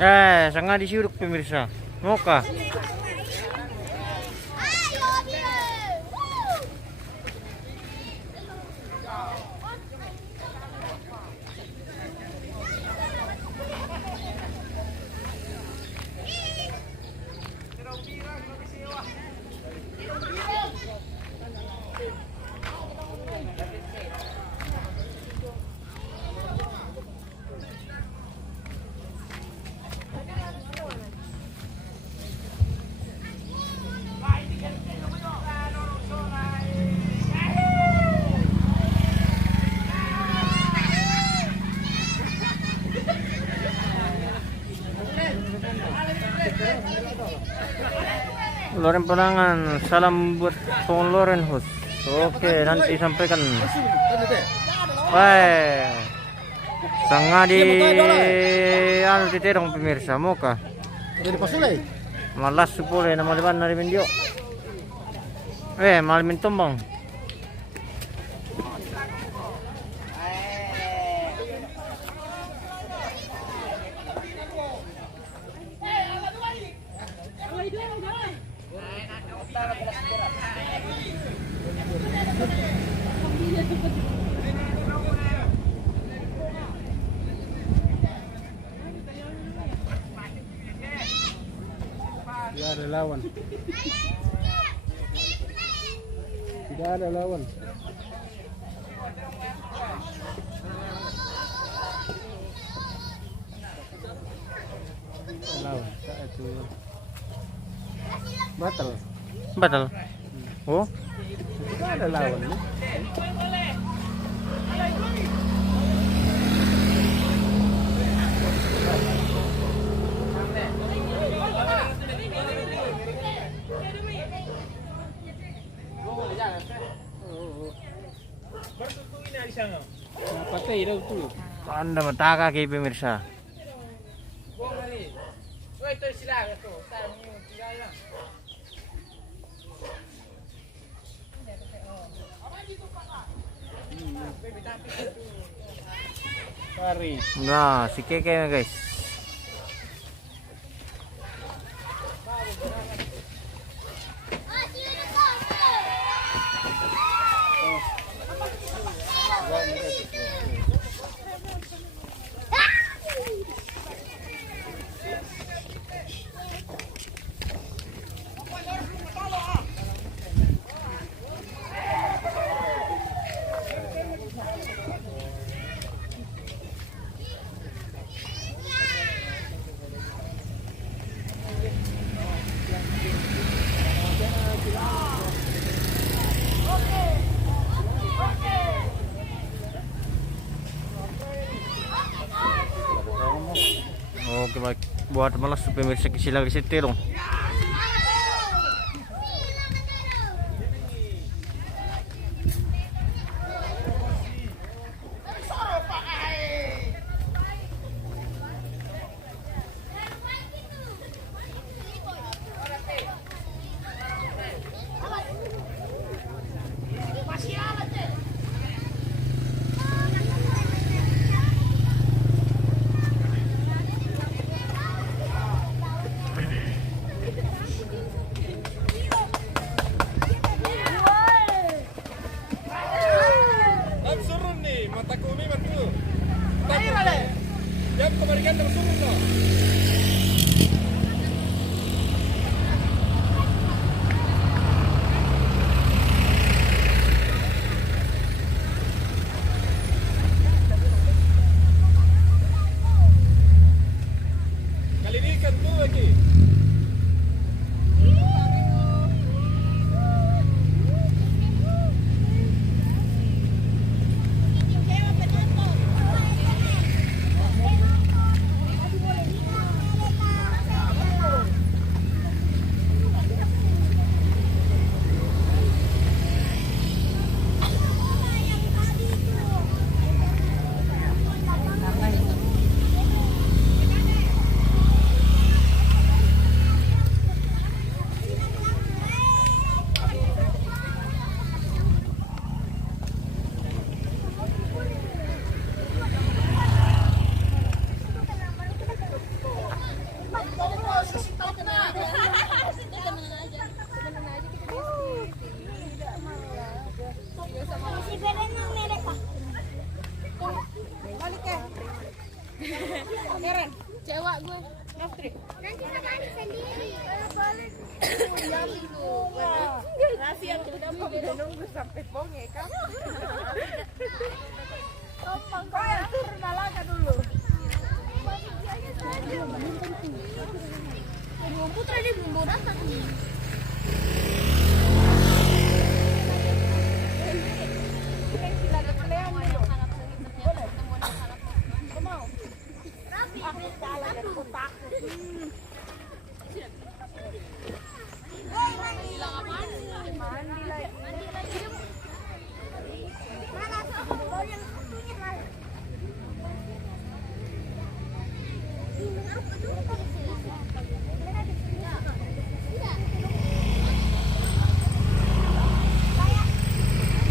Sangat disiuruk pemirsa. Mau kah? Loren Penangan, salam buat Pong Loren Hus. Oke, nanti sampaikan. Wah, sangat di anu diterong pemirsa, mau kah? Jadi pasulay. Malas supole nama depan dari mendio. Malam tombong. Tidak ada lawan. Tidak ada lawan. Lawan. Itu batal. Batal. Oh, Tidak ada lawan. Patay daw tuh. Anda mataka kay pemirsa. Pari. Nah, si Keke guys. Oke baik, buat malas pemirsa kisilang di situ dong. Karen, cewek gue. Nafri. Nanti makan sendiri. Balik. Ya itu. Rahasia tuh udah nunggu sampai ponge kamu. Tompang kau yang turun nalaga dulu. Putra dia belum mau datang nih.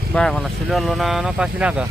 Ba, malas sila lo na ano kasi naga.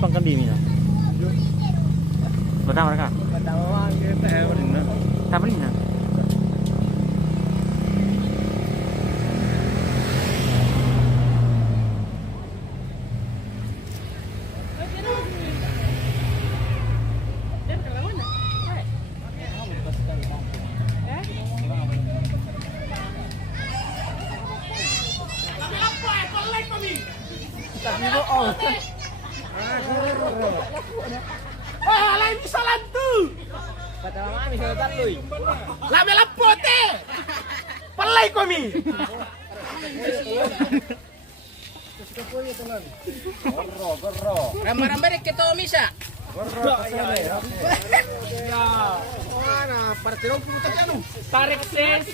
Pang kambing na. Batang mereka. Patawang kita rin na. Tapos na. Wah, lain misalan tuh. Labe lapote. Palay ko mi. Ramba-ramba dek kita misa. Mana partirong puto kanu? Tarik ses.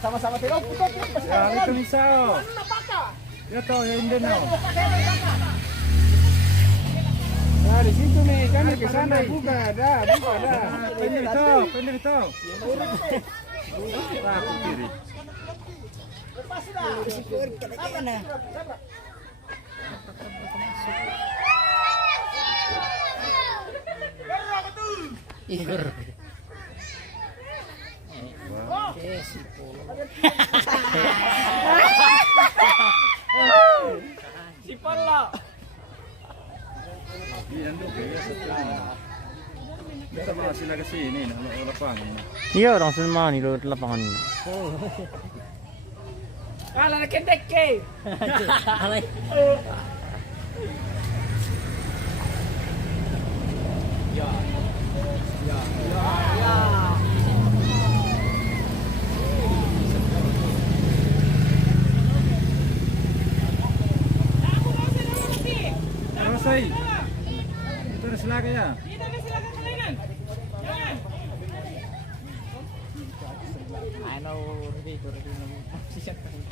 Sama-sama tirong puto. Ya, itu bisa. Ya toh, ya hindi na. Nah, di situ nih kan ke sana buka ada. Pindah itu. Nah, ke kiri. Apa nih? Igor. Si Pala. Bisa mga sila kasi ini, lapang. Iya, orang semua nih lo lapangan ini. Kala na kendek ke. Alay. Rosay. Ito na sila kaya. Ano, dito rin naman. Sisyak pa rin.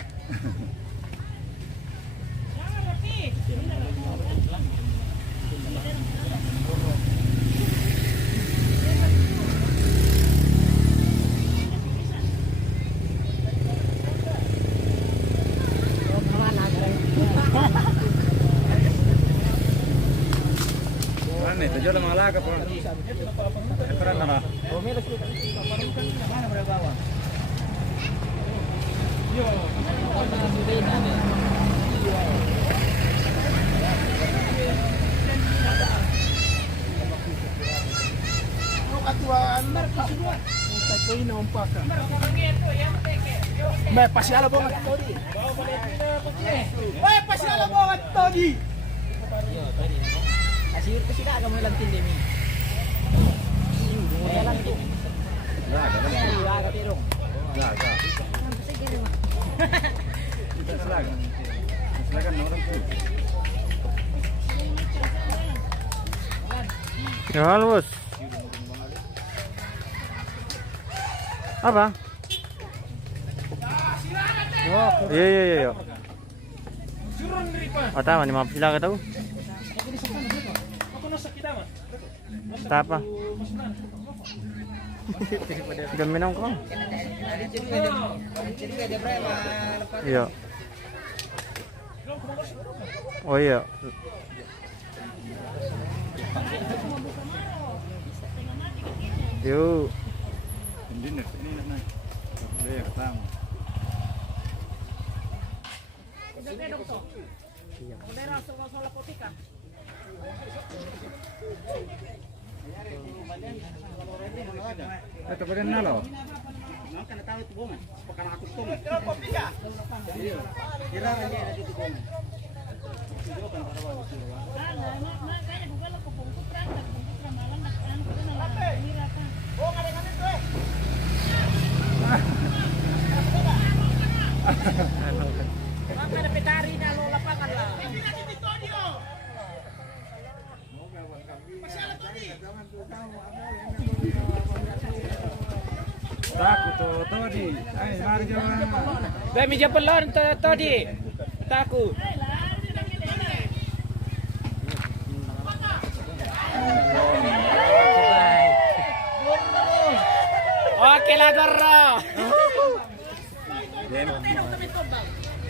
Ano ito? Diyan lang mga alaga po. Ito na na. Mana berapa? Yo. Foi não paca. Vai passear a bola todi. Vai passear a bola todi. Asir ke sini agak melang tindem ini. Melang tu. Agak tirung. Ya, Bos. Apa? Iya. Oh, tama, ni mga sila ka tau. Apa? Sudah minum kau? Iya. Oh iya. Yuk. Ito pa rin na lo. Takut to todi. Ay, mari jalan. Dai meja pelon tadi. Takut. Oke lah Gorro.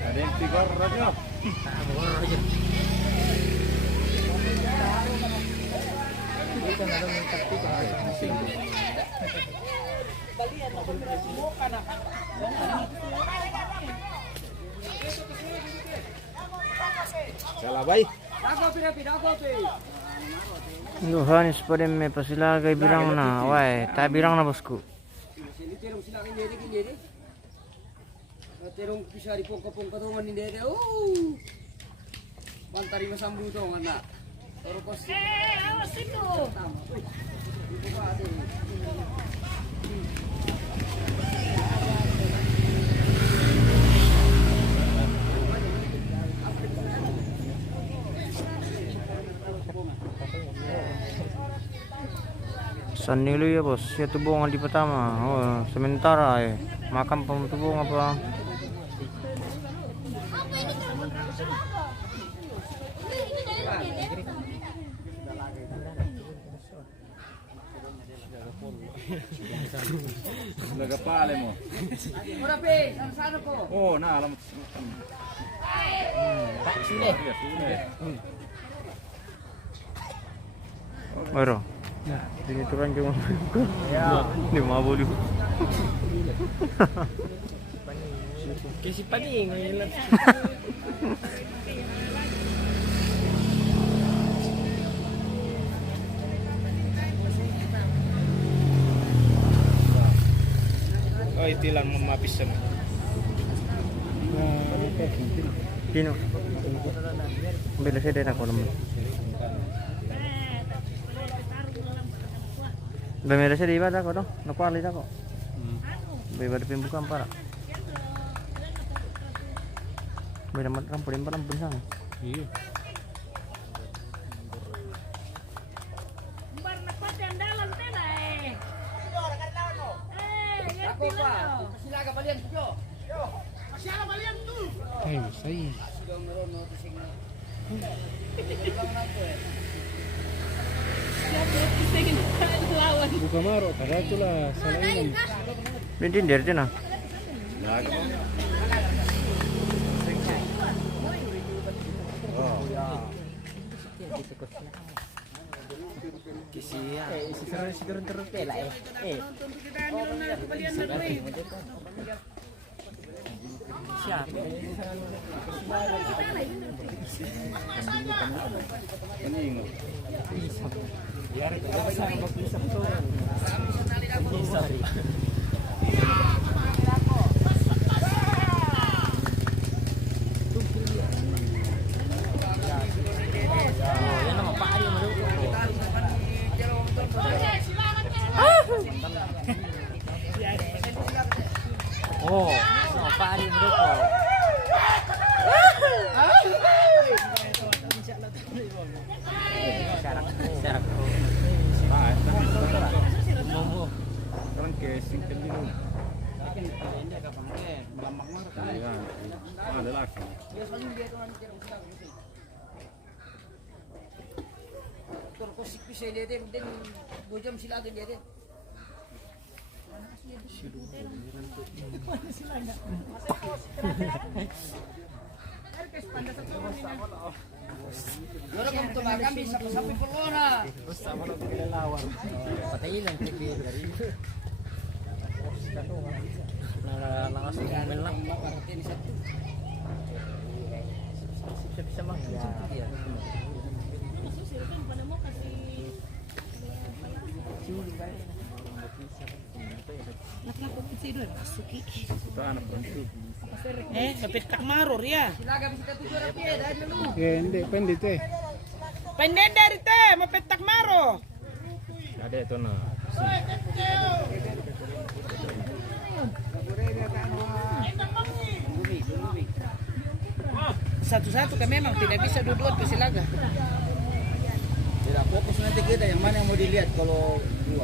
Ada yang tiga raja. Salah baik. Nuhanis pa rin may pasilagay bilang na. Wai, tayo bilang na bosku. Terong bisa dipongka-pongka tongan ni dede. Bantari masambu tongan nak. Terus awas itu. San nilo ya bos, ya tubungan di pertama. Oh, sementara makan pemutubung apa? Laga pale mo. Ora pe, sana ko. Oh, na alam. Sini. Baru. Ini turun cuma. Ya. 50. Kasi paning ngayon. Oh, itu lang mamapis sa Pino. Bila saya dah nak naman. Bemera saya di ibadah ko, no? Nakualit ako. Ibadah pimbukan para. May naman rampulim pa lang punsang. Iya. Ako pa. Silaga balian jo. Silaga balian tu. Ay, say. Sudah merono tising. Buka maro, taratula, salain. Bintin dari sana. Laga mo. Kisiya. Siguro terus tela Siap. Kaning. Sorry. Oh, apa ari mereka? Serak. Orang casing kan dulu. Iya. Ada lagi. Terkosik bisa dia dan 2 jam sila dia deh. Orang kamu tuh makan bisa sampai pelora. Patayin lang tigil dari. Nalakas ng lang. Bisa mah ya. Mapetak maror ya. Silaga bisa 7 rupiah dah dulu. Hindi, pwede ito eh. Pendek dari teh, mapetak maro. Ada ito na. Satu-satu kan memang tidak bisa dua-dua ke Silaga. Tidak fokus nanti kita yang mana yang mau dilihat kalau 2.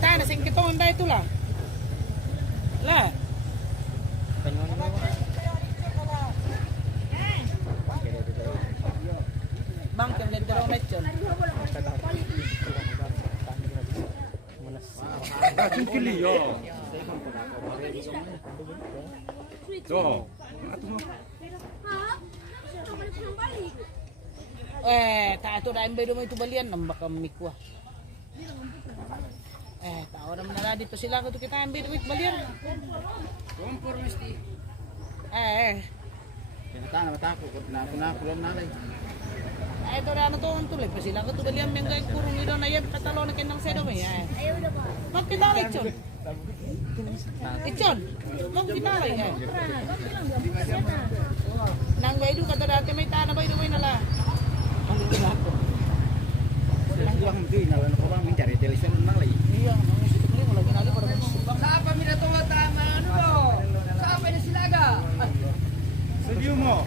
Tahan, sing kita onda itulah. Lah. Bang yang dari dorong lecon. Kacung kili yo. Tuh. Tak itu dah ambil rumah itu balian nambah kami kuah. Tak orang menara di Silaga tu kita ambil duit balian. Kompor mesti. Kita na matako ko na pulang nalay. Itu dah tu untuk lepas Silaga tu balian yang gay kurung itu na yan katalo na kenang sedo ba ya. Mak kita lecon. Lecon. Mak kita lay ya. Nang baydo kata dati may tanah baydo may nala. Bilang hindi na lang ko bang mencari television nalay. Iya, situ beli mo lagi nali para Siapa minat tuwa tama ano mo? Siapa di Silaga? Studio mo.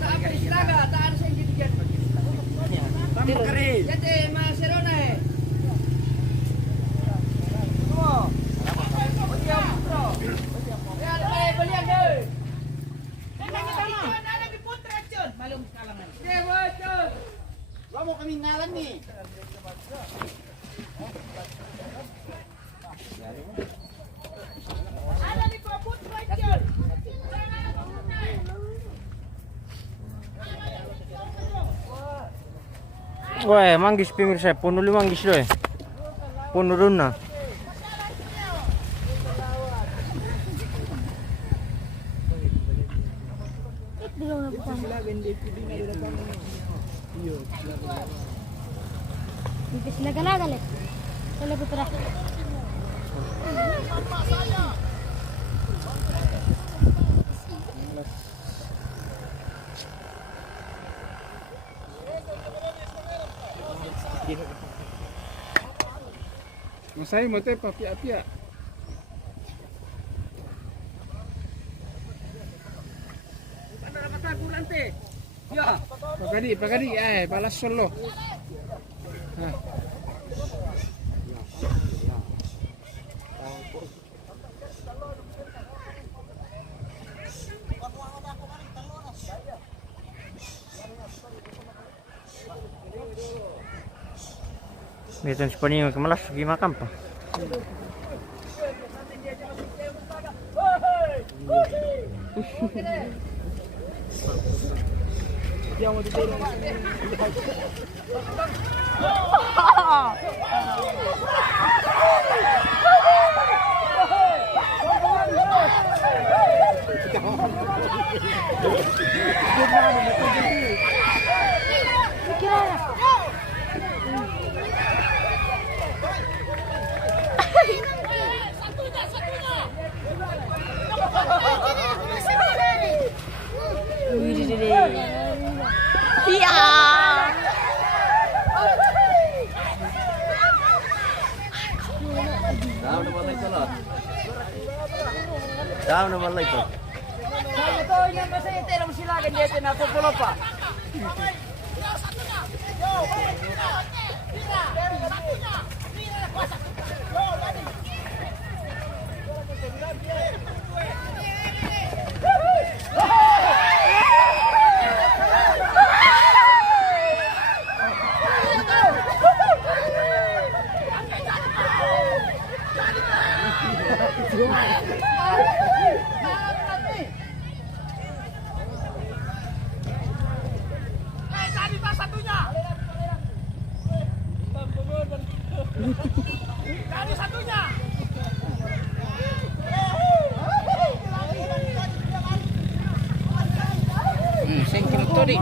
Siapa di Silaga? Taan sa inyo diyan. Tama ka rin. Yate, mga serona eh. Balian deh. Malum kalangan. Wala mo kaming nalan ni. Ada di Paput Rachel. Wah, manggis pemirsa, puno 5 manggis loh. Puno rin na. Silaga-laga le. Kalau putra. Masay mo tayo papia-pia. Ya. Pagadi, balas solo. Meron si Paningo kemalas, pergi makan pa. Daw na malay ko. Saya to yang masih terang silakan dia kena pukul apa. Singkong to rin.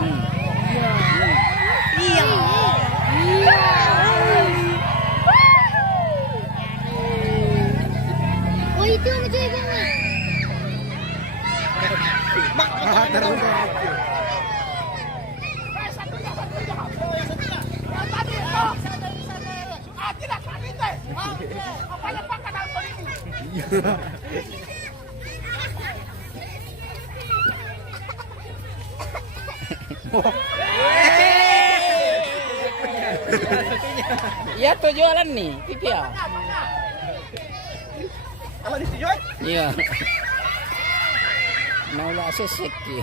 Oh, itu yang itu ibu. Ya to jualan nih, pipi ya. Apa dijual? Iya. Naula sesek ya.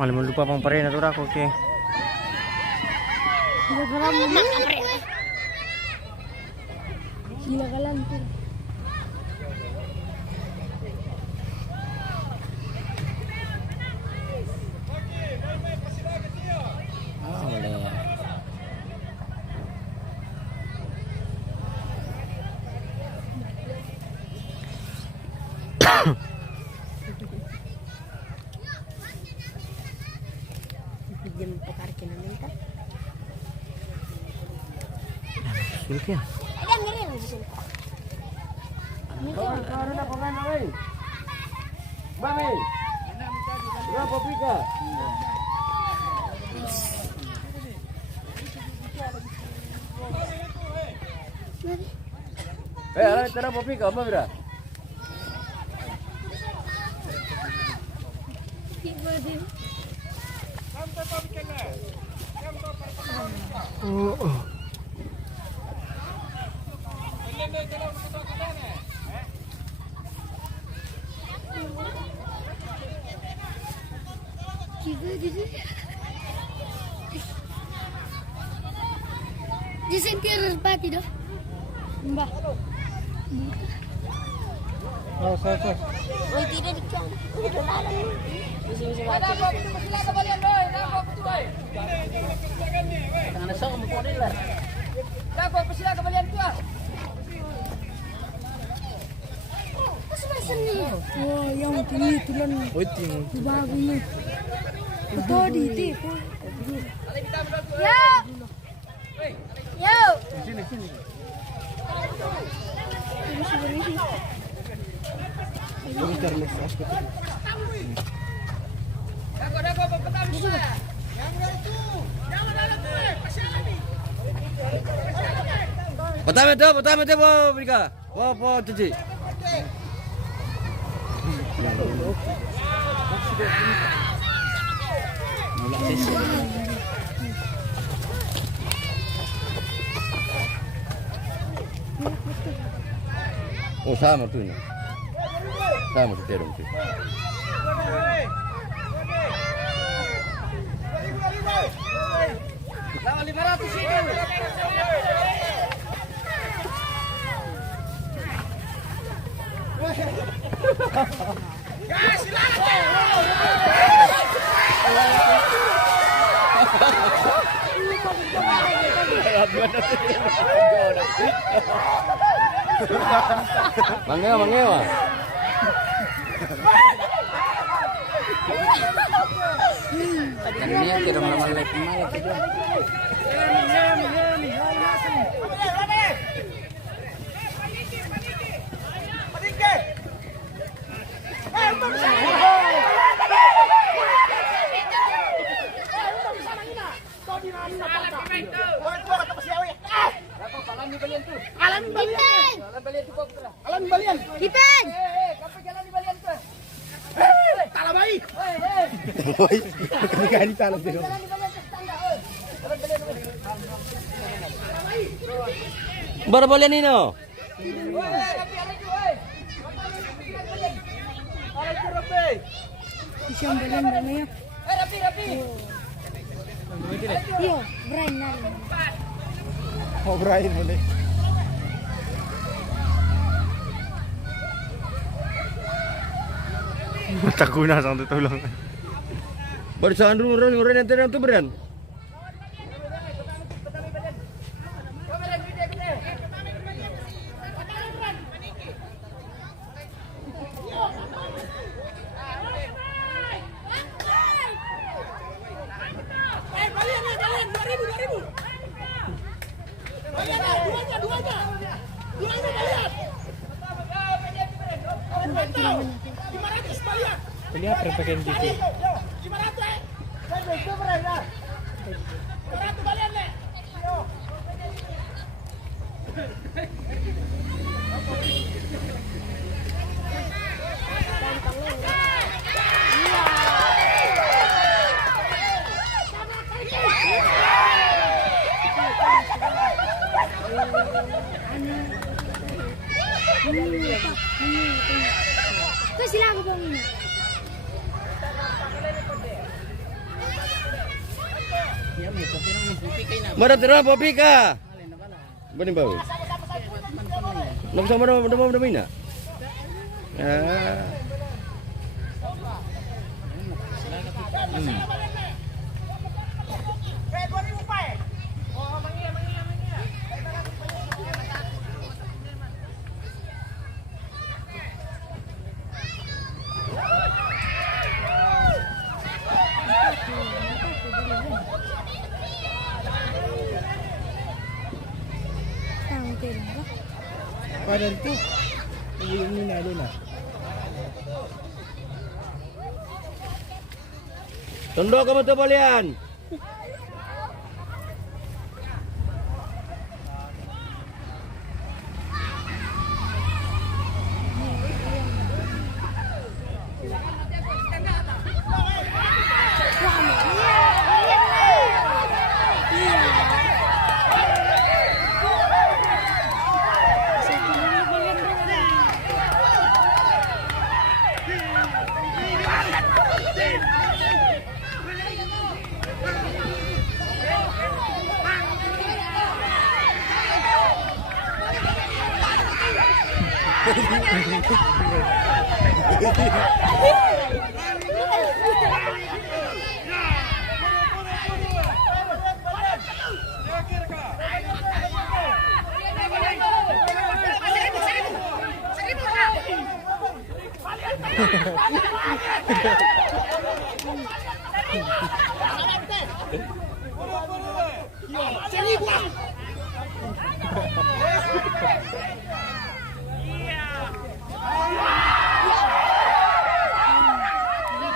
Malam lupa pang pare na tura ko ke. Gila kalam mak kapre. Gila kalam tuh. Ah, boleh. Jam pekarkin nanti. Sulit ya. Ada ngeri yang di sini. Baru na pemain oi. Bami. Berapa pika? Ala tara po pika, apa bira? Di sentir pati dah. Mbak. Oh, so. Oh, tidak dicong. Udah malam. Ada apa silakan kalian doi, ada apa betul. Tangan sok mo ko nila. Ada apa silakan kalian tuh. Masuk nih. Wah, yang tinggi tulen. Oy ting. Bagus nih. Betul di itu. Yo. Yo. Sini. Dago pertama saya. Yang itu. Jangan ada tuh, kasihan nih. Pertama tu po Brika. Po cuci. Oh sama tu ni. Sama tu terong tu. Lawan 500 ini. Ya, silakan. Mangewa. Dan niya kira naman like malaki itu. Alam balian. Kipen. Ketika ditaruh di rumah. Berbalian ini no. Isang balan na niya. Yo, Brian na rin. Oh, Brian boleh. Takuna sang tutulong. Baru saan orang nanti tu beran. Ini apa pakai gitu? Ito sila ako po muna. Mana terang popi ka? Bani bau. Nak sama nama mina. Padan tu. Ini ada nak. Tunduk kamu tu balian.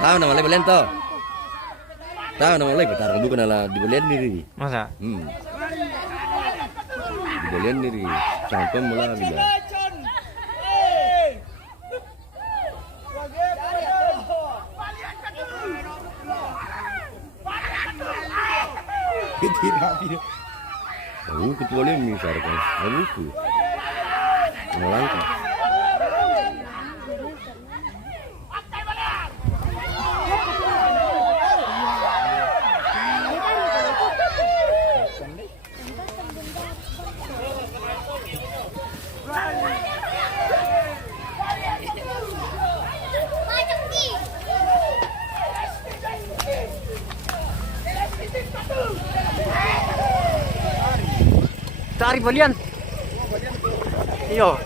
Tahu nama lagi balian toh. Tahu nama lagi taruh bukan ala di balian diri. Masa? Di balian diri. Sampai mula bila. Tahu ketua dia misalkan. Tahu tu. Melangkah. Tarik balian. Iyo.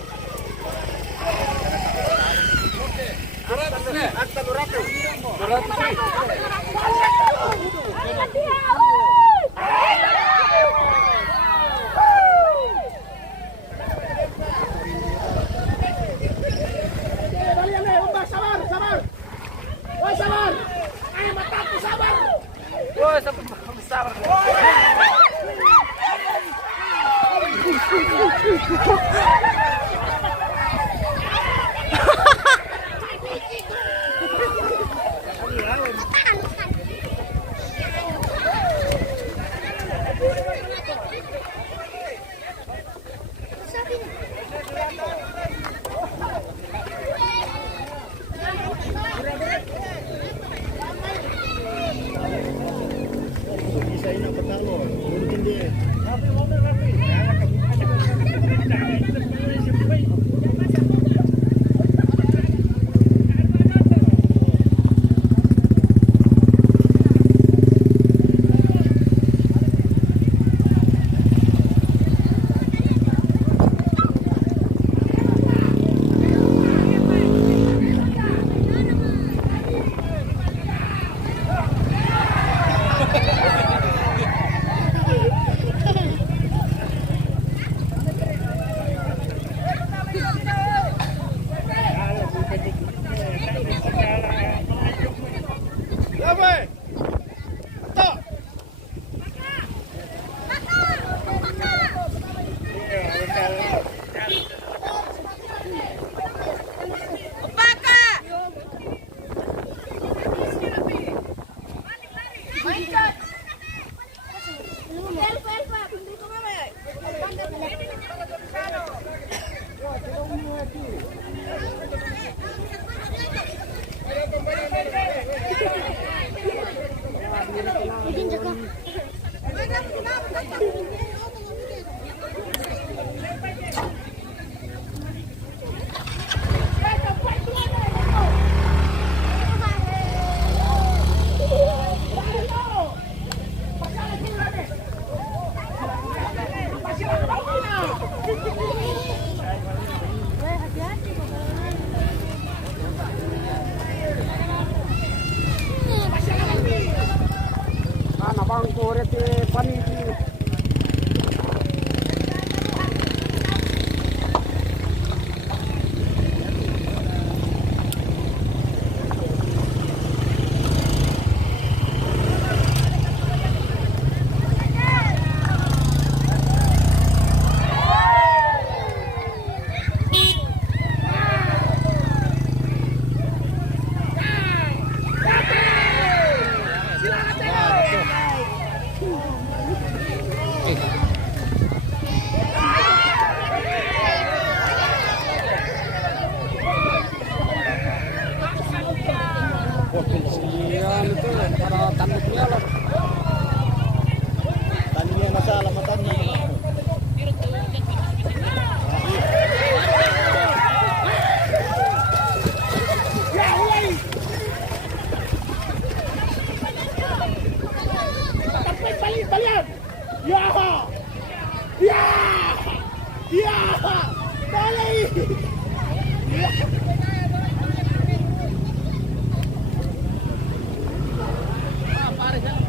Tandingnya masa alamatannya.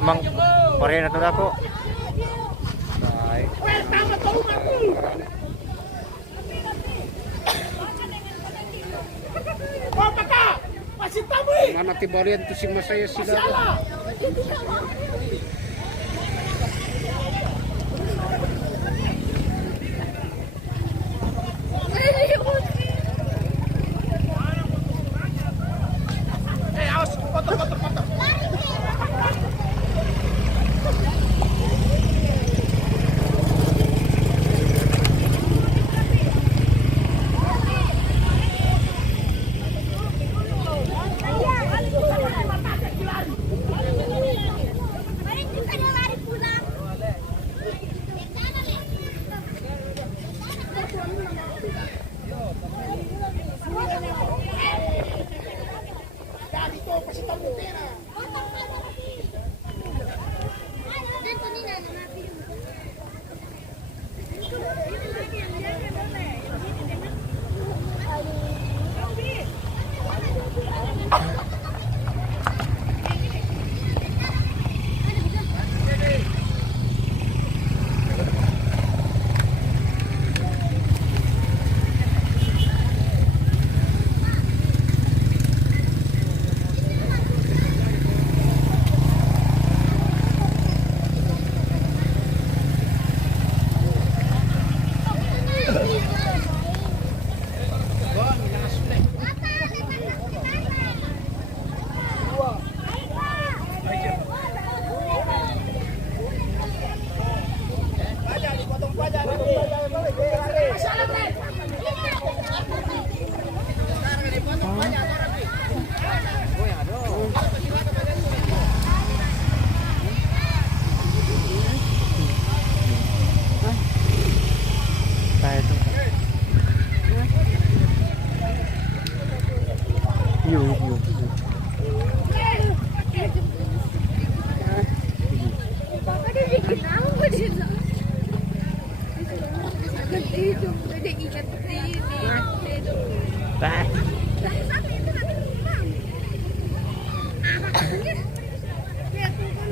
Mang pare na to dako. Baik. Mana tibarian tu si Masaya sila.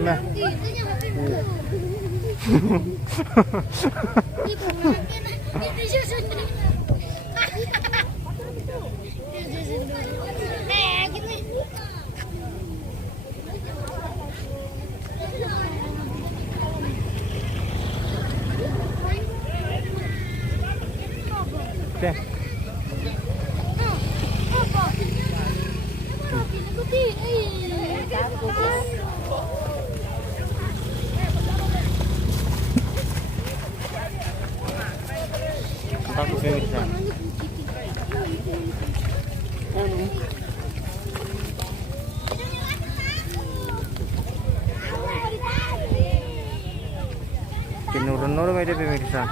Nah. Oke. Kinurun-nurun itu pemirsa.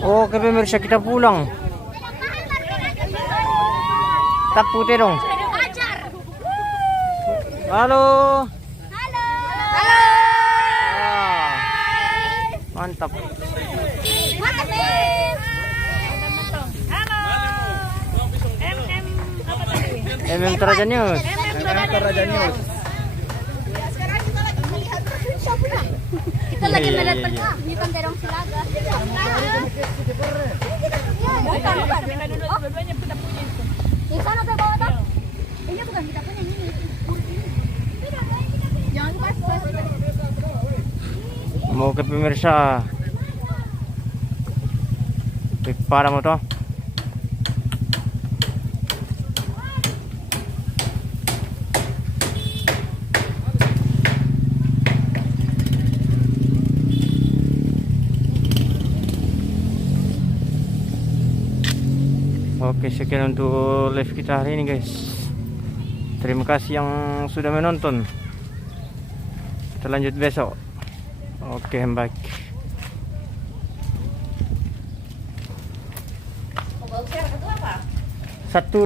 Oke pemirsa, kita pulang. Tak putih dong. Halo. Halo. Ah, mantap. Mantap, Beb. MM Toraja News. Raja News. Sekarang kita lagi melihat siapa ya? Kita lagi melihat di Pantai Dong Silaga. Bukan. Oh, yang sana tuh bawa tak? Ini bukan kita punya ini. Jangan pas. Mau ke pemirsa. Para mo to. Oke, sekian untuk live kita hari ini guys. Terima kasih yang sudah menonton. Kita lanjut besok. Oke, baik. Satu